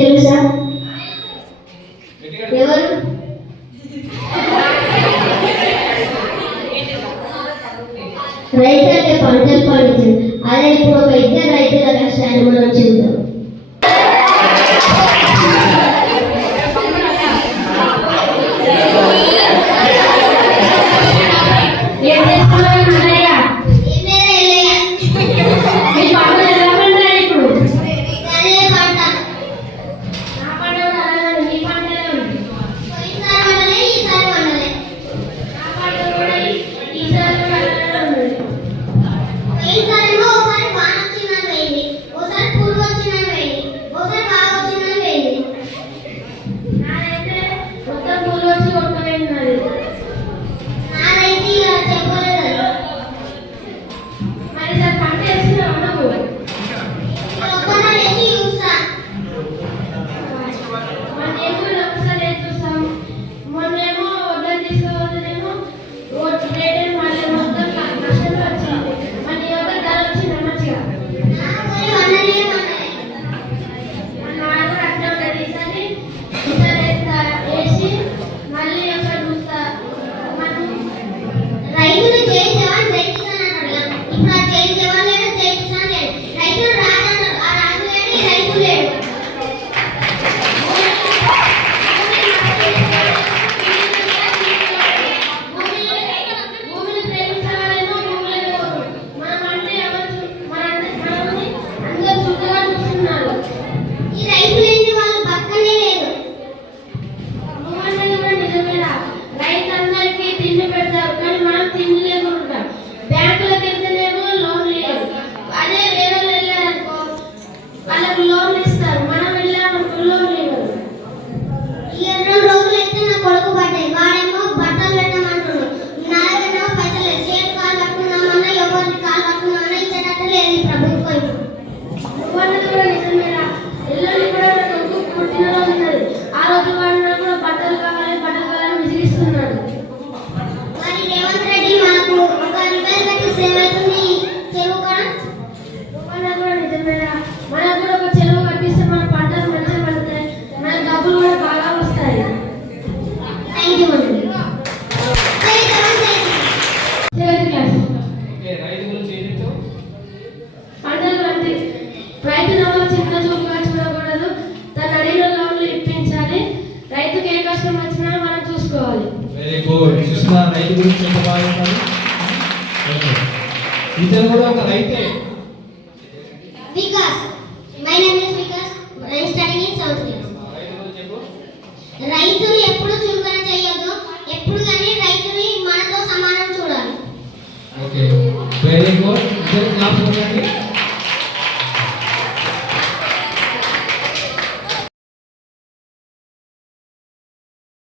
తెలుసా ఎవరు రైతు అంటే పంటలు పండించారు అదే ఇప్పుడు ఒక ఇద్దరు రైతుల కష్టాన్ని మనం చూద్దాం তিনটে రైతు నమ్మలు చిన్న చూపుగా చూడకూడదు తన అడిగిన లోన్లు ఇప్పించాలి. రైతుకు ఏ కష్టం వచ్చినా మనం చూసుకోవాలి. వెరీ గుడ్ చూసిన రైతు గురించి ఎంత బాగుంటారు ఇతను కూడా ఒక రైతే. Vikas. My name is Vikas. I study south India